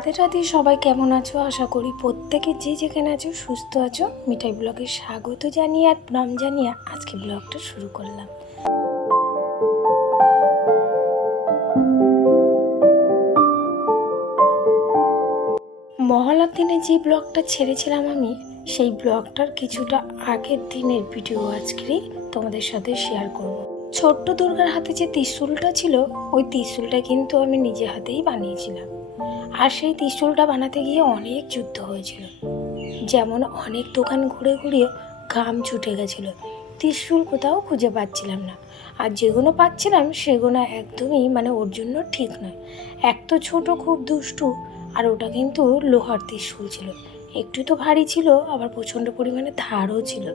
রাতে রাতে সবাই কেমন আছো? আশা করি প্রত্যেকে যে যেখানে আছো, সুস্থ আছো। মিঠাই ব্লগে স্বাগত জানিয়ে আর প্রণাম জানিয়ে আজকে ব্লগটা শুরু করলাম। মহলার দিনে যে ব্লগটা ছেড়েছিলাম আমি, সেই ব্লগটার কিছুটা আগের দিনের ভিডিও আজকেরই তোমাদের সাথে শেয়ার করব। ছোট্ট দুর্গার হাতে যে ত্রিশূলটা ছিল, ওই ত্রিশূলটা কিন্তু আমি নিজে হাতেই বানিয়েছিলাম। আর সেই ত্রিশূলটা বানাতে গিয়ে অনেক যুদ্ধ হয়েছিল। যেমন অনেক দোকান ঘুরে ঘুরিয়ে ঘাম ছুটে গেছিল। ত্রিশূল কোথাও খুঁজে পাচ্ছিলাম না। আর যেগুলো পাচ্ছিলাম সেগুলো একদমই মানে ওর জন্য ঠিক নয়। এক তো ছোট, খুব দুষ্টু, আর ওটা কিন্তু লোহার ত্রিশূল ছিল। একটু তো ভারী ছিল, আবার প্রচণ্ড পরিমাণে ধারও ছিল।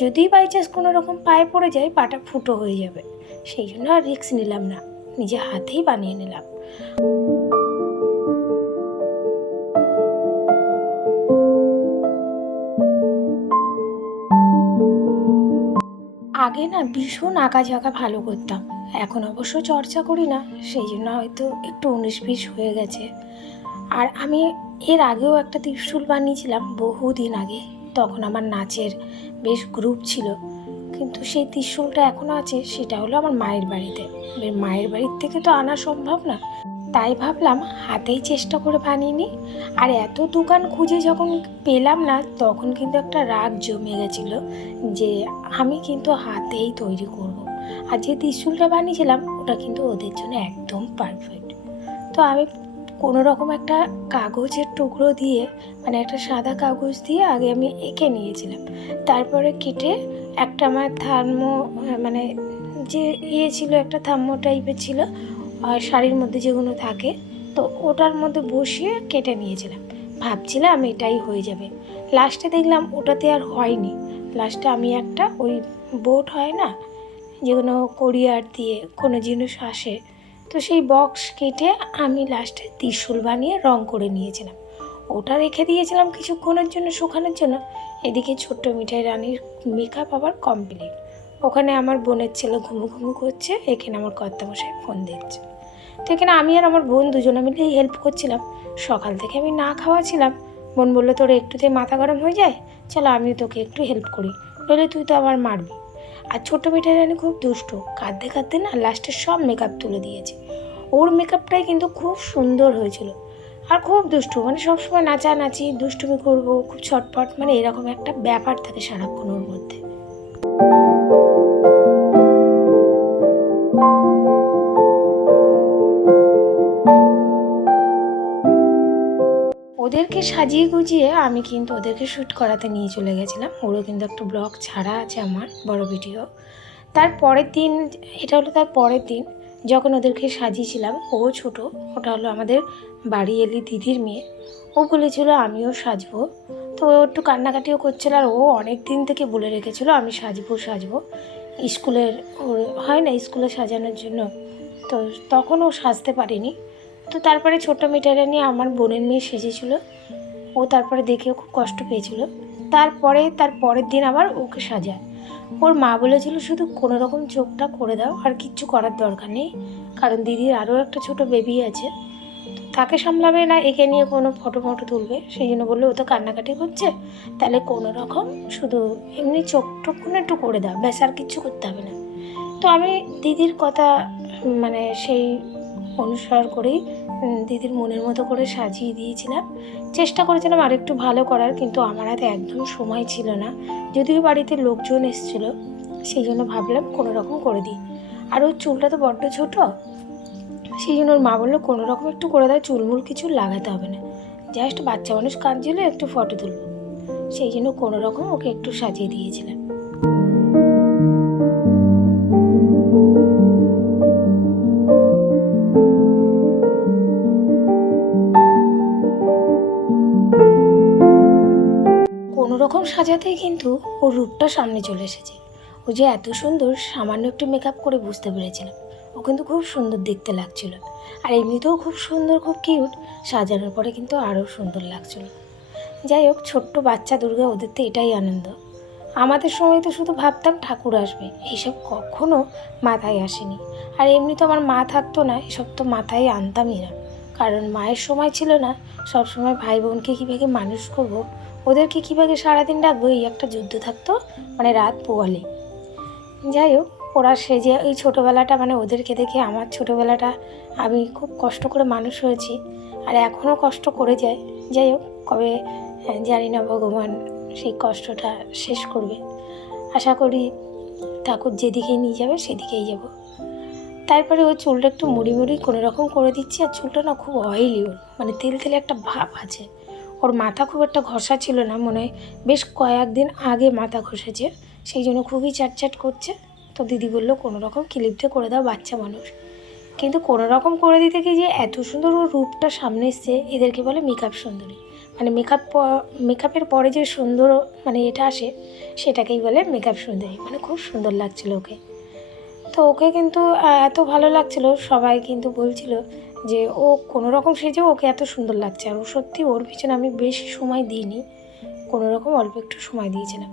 যদি বাই চান্স কোনো রকম পায়ে পড়ে যায়, পাটা ফুটো হয়ে যাবে। সেই জন্য আর রিস্ক নিলাম না। নিজে হাতেই বানিয়ে নিলাম। আগে না ভীষণ আঁকা ঝাঁকা ভালো করতাম। এখন অবশ্য চর্চা করি না, সেই জন্য হয়তো একটু উনিশ বিশ হয়ে গেছে। আর আমি এর আগেও একটা ত্রিশূল বানিয়েছিলাম বহুদিন আগে, তখন আমার নাচের বেশ গ্রুপ ছিল। কিন্তু সেই ত্রিশূলটা এখনও আছে, সেটা হলো আমার মায়ের বাড়িতে। মায়ের বাড়ির থেকে তো আনা সম্ভব না। তাই ভাবলাম হাতেই চেষ্টা করে বানিয়ে নিই। আর এত দোকান খুঁজে যখন পেলাম না, তখন কিন্তু একটা রাগ জমে গেছিল যে আমি কিন্তু হাতেই তৈরি করব। আর যে ত্রিশুলটা বানিয়েছিলাম, ওটা কিন্তু ওদের জন্য একদম পারফেক্ট তো আমি কোনো রকম একটা কাগজের টুকরো দিয়ে মানে একটা সাদা কাগজ দিয়ে আগে আমি এঁকে নিয়েছিলাম। তারপরে কেটে একটা আমার থার্মো মানে যে ইয়ে ছিল, একটা থার্মো টাইপের ছিল শাড়ির মধ্যে যেগুলো থাকে, তো ওটার মধ্যে বসিয়ে কেটে নিয়েছিলাম। ভাবছিলাম এটাই হয়ে যাবে। লাস্টে দেখলাম ওটাতে আর হয়নি। লাস্টে আমি একটা ওই বোট হয় না, যেগুলো কোরিয়ার দিয়ে কোনো জিনিস আসে, তো সেই বক্স কেটে আমি লাস্টে ত্রিশূল বানিয়ে রং করে নিয়েছিলাম। ওটা রেখে দিয়েছিলাম কিছুক্ষণের জন্য, শুকানোর জন্য। এদিকে ছোট্ট মিঠাই রানীর মেকআপ আবার কমপ্লিট ওখানে আমার বোনের ছেলে ঘুমু ঘুমু করছে, এখানে আমার কর্তামশাই ফোন দিচ্ছে। তো এখানে আমি আর আমার বোন দুজনে মিলেই হেল্প করছিলাম। সকাল থেকে আমি না খাওয়া ছিলাম। বোন বলল, তোর একটুতেই মাথা গরম হয়ে যায়? চলো আমি তোকে একটু হেল্প করি। নইলে তুই তো আবার মারবি। আর ছোটো মিঠাই রানী খুব দুষ্টু। কাঁদতে কাঁদতে না লাস্টে সব মেকআপ তুলে দিয়েছে। ওর মেকআপটাই কিন্তু খুব সুন্দর হয়েছিল। আর খুব দুষ্টু মানে সবসময় নাচানাচি, দুষ্টুমি করব, খুব ছটপট মানে এরকম একটা ব্যাপার থাকে সারাক্ষণ ওর মধ্যে। ওদেরকে সাজিয়ে গুজিয়ে আমি কিন্তু ওদেরকে শ্যুট করাতে নিয়ে চলে গেছিলাম। ওরও কিন্তু একটা ব্লগ ছাড়া আছে আমার, বড় ভিডিও। তার পরের দিন, এটা হলো তার পরের দিন, যখন ওদেরকে সাজিয়েছিলাম, ও ছোট, ওটা হলো আমাদের বাড়ি এলি দিদির মেয়ে, ও বলেছিল আমিও সাজবো। তো ও একটু কান্নাকাটিও করছিল আর ও অনেক দিন থেকে বলে রেখেছিল, আমি সাজবো সাজবো। স্কুলের, ওর, হয় না স্কুলে সাজানোর জন্য। তো তখন ও সাজতে পারেনি। তো তারপরে ছোট মিটারে নিয়ে আমার বোনের মেয়ে সেজেছিল। ও তারপরে দেখেও খুব কষ্ট পেয়েছিল। তারপরে, তার পরের দিন আবার ওকে সাজায়। ওর মা বলেছিল, শুধু কোনো রকম চোখটা করে দাও, আর কিচ্ছু করার দরকার নেই। কারণ দিদির আরও একটা ছোট বেবি আছে। তাকে সামলাবে না, একে নিয়ে কোনো ফটো ফটো তুলবে। সেই জন্য বলল, ও তো কান্নাকাটি করছে। তাহলে কোনো রকম শুধু এমনি চোখ টোকুন একটু করে দাও। ব্যাস, আর কিচ্ছু করতে হবে না। তো আমি দিদির কথা মানে সেই অনুসরণ করেই দিদির মনের মতো করে সাজিয়ে দিয়েছিলাম। চেষ্টা করেছিলাম আর একটু ভালো করার, কিন্তু আমার হাতে একদম সময় ছিল না। যদিও বাড়িতে লোকজন এসেছিল, সেই জন্য ভাবলাম কোনো রকম করে দিই। আর ওর চুলটা তো বড্ড ছোটো, সেই জন্য ওর মা বলল কোনো রকম একটু করে দেয় চুলমুল কিছু লাগাতে হবে না। জাস্ট বাচ্চা মানুষ কাঁদছিল, একটু ফটো তুলবো। সেই জন্য কোনো রকম ওকে একটু সাজিয়ে দিয়েছিলাম। সাজাতেই কিন্তু ওর রূপটা সামনে চলে এসেছে। ও যে এত সুন্দর সামান্য একটু মেকআপ করে বুঝতে পেরেছিলাম ও কিন্তু খুব সুন্দর দেখতে লাগছিল। আর এমনিতেও খুব সুন্দর, খুব কিউট সাজানোর পরে কিন্তু আরও সুন্দর লাগছিল। যাই হোক, ছোট্ট বাচ্চা দুর্গা ওদের তো এটাই আনন্দ। আমাদের সময় তো শুধু ভাবতাম ঠাকুর আসবে। এইসব কখনো মাথায় আসেনি। আর এমনি তো আমার মা থাকতো না, এসব তো মাথায় আনতামই না। কারণ মায়ের সময় ছিল না সব সময় ভাই বোনকে কীভাবে মানুষ করব ওদেরকে কীভাবে সারাদিন রাখব? এই একটা যুদ্ধ থাকতো মানে রাত পোয়ালে। যাই হোক ওরা সেজে ওই ছোটোবেলাটা মানে ওদেরকে দেখে আমার ছোটোবেলাটা আমি খুব কষ্ট করে মানুষ হয়েছি আর এখনও কষ্ট করে যায়। যাই হোক কবে হ্যাঁ, জানি না ভগবান সেই কষ্টটা শেষ করবে। আশা করি ঠাকুর যেদিকে নিয়ে যাবে সেদিকেই যাব। তারপরে ওই চুলটা একটু মুড়ি মুড়ি কোনো রকম করে দিচ্ছি আর চুলটা না খুব অয়েলি মানে তেল তেলে একটা ভাব আছে। ওর মাথা খুব একটা ঘষা ছিল না, মনে হয় বেশ কয়েকদিন আগে মাথা ঘষেছে, সেই জন্য খুবই চ্যাটচ্যাট করছে। তো দিদি বলল, কোনো রকম ক্লিপটা করে দাও বাচ্চা মানুষ। কিন্তু কোনো রকম করে দিতে গিয়ে যে এত সুন্দর ওর রূপটা সামনে এসছে, এদেরকে বলে মেকআপ সুন্দরী। মানে মেকআপ মেকআপের পরে যে সুন্দর মানে এটা আসে, সেটাকেই বলে মেকআপ সুন্দরী। মানে খুব সুন্দর লাগছিল ওকে। তো ওকে কিন্তু এত ভালো লাগছিল, সবাই কিন্তু বলছিল যে ও কোনো রকম সেজে ওকে এত সুন্দর লাগছে আর ও সত্যি ওর পিছনে আমি বেশি সময় দিইনি। কোনো রকম অল্প একটু সময় দিয়েছিলাম।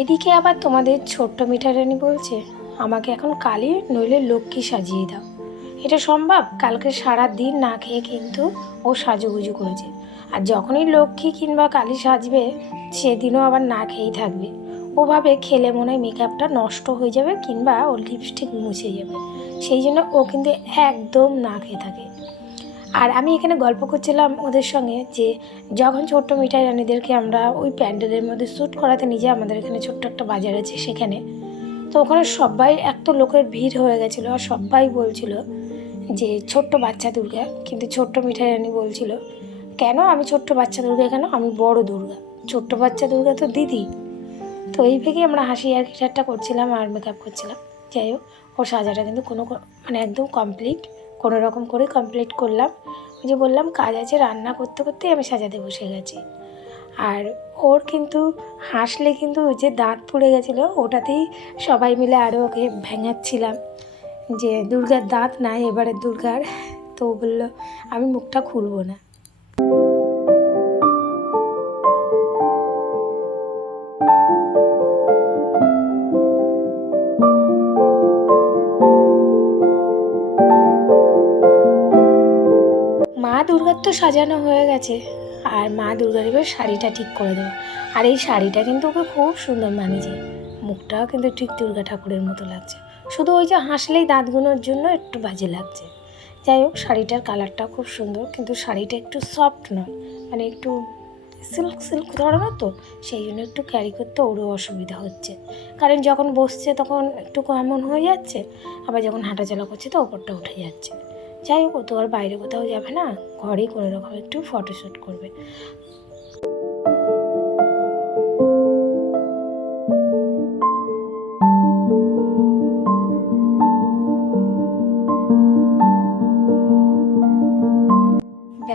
এদিকে আবার তোমাদের ছোট্ট মিঠারানি বলছে, আমাকে এখন কালী নইলে লক্ষ্মী সাজিয়ে দাও। এটা সম্ভব? কালকে সারা দিন না খেয়ে কিন্তু ও সাজুগুজু করেছে। আর যখনই লক্ষ্মী কিংবা কালী সাজবে, সেদিনও আবার না খেয়েই থাকবে। ওভাবে খেলে মনে হয় মেকআপটা নষ্ট হয়ে যাবে কিংবা ওর লিপস্টিক মুছে যাবে। সেই জন্য ও কিন্তু একদম না খেয়ে থাকে। আর আমি এখানে গল্প করছিলাম ওদের সঙ্গে যে, যখন ছোট্ট মিঠাই রানীদেরকে আমরা ওই প্যান্ডেলের মধ্যে শ্যুট করাতে নিয়ে যাই, আমাদের এখানে ছোট্ট একটা বাজার আছে সেখানে। তো ওখানে সবাই এত লোকের ভিড় হয়ে গেছিল আর সবাই বলছিল যে ছোট্ট বাচ্চা দুর্গা, কিন্তু ছোট্ট মিঠাই রানী বলছিল, কেন আমি ছোট্ট বাচ্চা দুর্গা কেন? আমি বড় দুর্গা। ছোট্ট বাচ্চা দুর্গা তো দিদি। তো এই ভেবেই আমরা হাসি আর ঠাট্টা করছিলাম আর মেকআপ করছিলাম। যাই হোক, ওর সাজাটা কিন্তু কোনো মানে একদম কমপ্লিট কোনো রকম করে কমপ্লিট করলাম। ওই যে বললাম, কাজ আছে, রান্না করতে করতেই আমি সাজাতে বসে গেছি। আর ওর কিন্তু হাসলে কিন্তু যে দাঁত পুড়ে গেছিল, ওটাতেই সবাই মিলে আরও ওকে ভেঙাচ্ছিলাম। যে দুর্গার দাঁত নাই, এবারে দুর্গার। তো বলল, আমি মুখটা খুলবো না। মা দুর্গার তো সাজানো হয়ে গেছে। আর মা দুর্গার এবার শাড়িটা ঠিক করে দেবো। আর এই শাড়িটা কিন্তু ওকে খুব সুন্দর মানিয়েছে। মুখটাও কিন্তু ঠিক দুর্গা ঠাকুরের মতো লাগছে। শুধু ওই যে হাসলেই দাঁতগুলোর জন্য একটু বাজে লাগছে। যাই হোক, শাড়িটার কালারটা খুব সুন্দর, কিন্তু শাড়িটা একটু সফট নয়। মানে একটু সিল্ক সিল্ক ধরনের তো, সেই জন্য একটু ক্যারি করতে ওরও অসুবিধা হচ্ছে। কারণ যখন বসছে তখন একটু এমন হয়ে যাচ্ছে, আবার যখন হাঁটাচলা করছে তো ওপরটা উঠে যাচ্ছে। যাই হোক, ও তো আর বাইরে কোথাও যাবে না, ঘরেই কোনো রকম একটু ফটোশ্যুট করবে।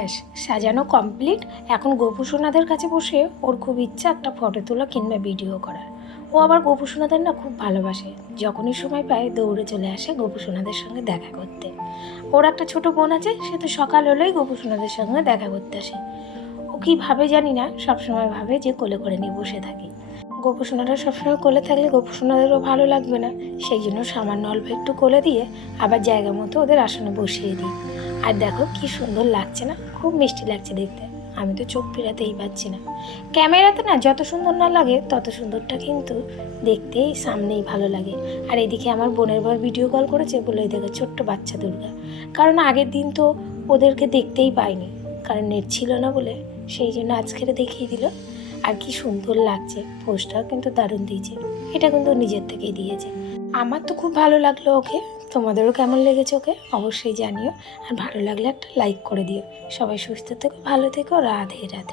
ব্যাস, সাজানো কমপ্লিট এখন গোপুসোনাদের কাছে বসে ওর খুব ইচ্ছা একটা ফটো তোলা কিংবা ভিডিও করার। ও আবার গোপুসোনাদের না খুব ভালোবাসে। যখনই সময় পায় দৌড়ে চলে আসে গোপুসোনাদের সঙ্গে দেখা করতে। ওর একটা ছোট বোন আছে, সে তো সকাল হলেই গোপুসোনাদের সঙ্গে দেখা করতে আসে। ও কি ভাবে জানি না, সবসময় ভাবে যে কোলে করে নিয়ে বসে থাকি। গোপুসোনাটা সবসময় কোলে থাকলে গোপুসোনাদেরও ভালো লাগবে না। সেই জন্য সামান্য অল্প একটু কোলে দিয়ে আবার জায়গা মতো ওদের আসনে বসিয়ে দিই। আর দেখো কি সুন্দর লাগছে না? খুব মিষ্টি লাগছে দেখতে। আমি তো চোখ ফেরাতেই পাচ্ছি না। ক্যামেরাতে না যত সুন্দর না লাগে, তত সুন্দরটা কিন্তু দেখতেই সামনেই ভালো লাগে। আর এদিকে আমার বোনের বর ভিডিও কল করেছে বলে দেখো, ছোট্ট বাচ্চা দুর্গা। কারণ আগের দিন তো ওদেরকে দেখতেই পাইনি। কারণ নেট ছিল না বলে সেই জন্য আজকের দেখিয়ে দিল। আর কি সুন্দর লাগছে, পোস্টটাও কিন্তু দারুণ দিয়েছে। এটা কিন্তু নিজের থেকেই দিয়েছে। আমার তো খুব ভালো লাগল ওকে। তোমাদেরও কেমন লেগেছে ওকে, অবশ্যই জানিও। আর ভালো লাগলে একটা লাইক করে দিও। সবাই সুস্থ থেকো, ভালো থেকো, রাধে রাধে।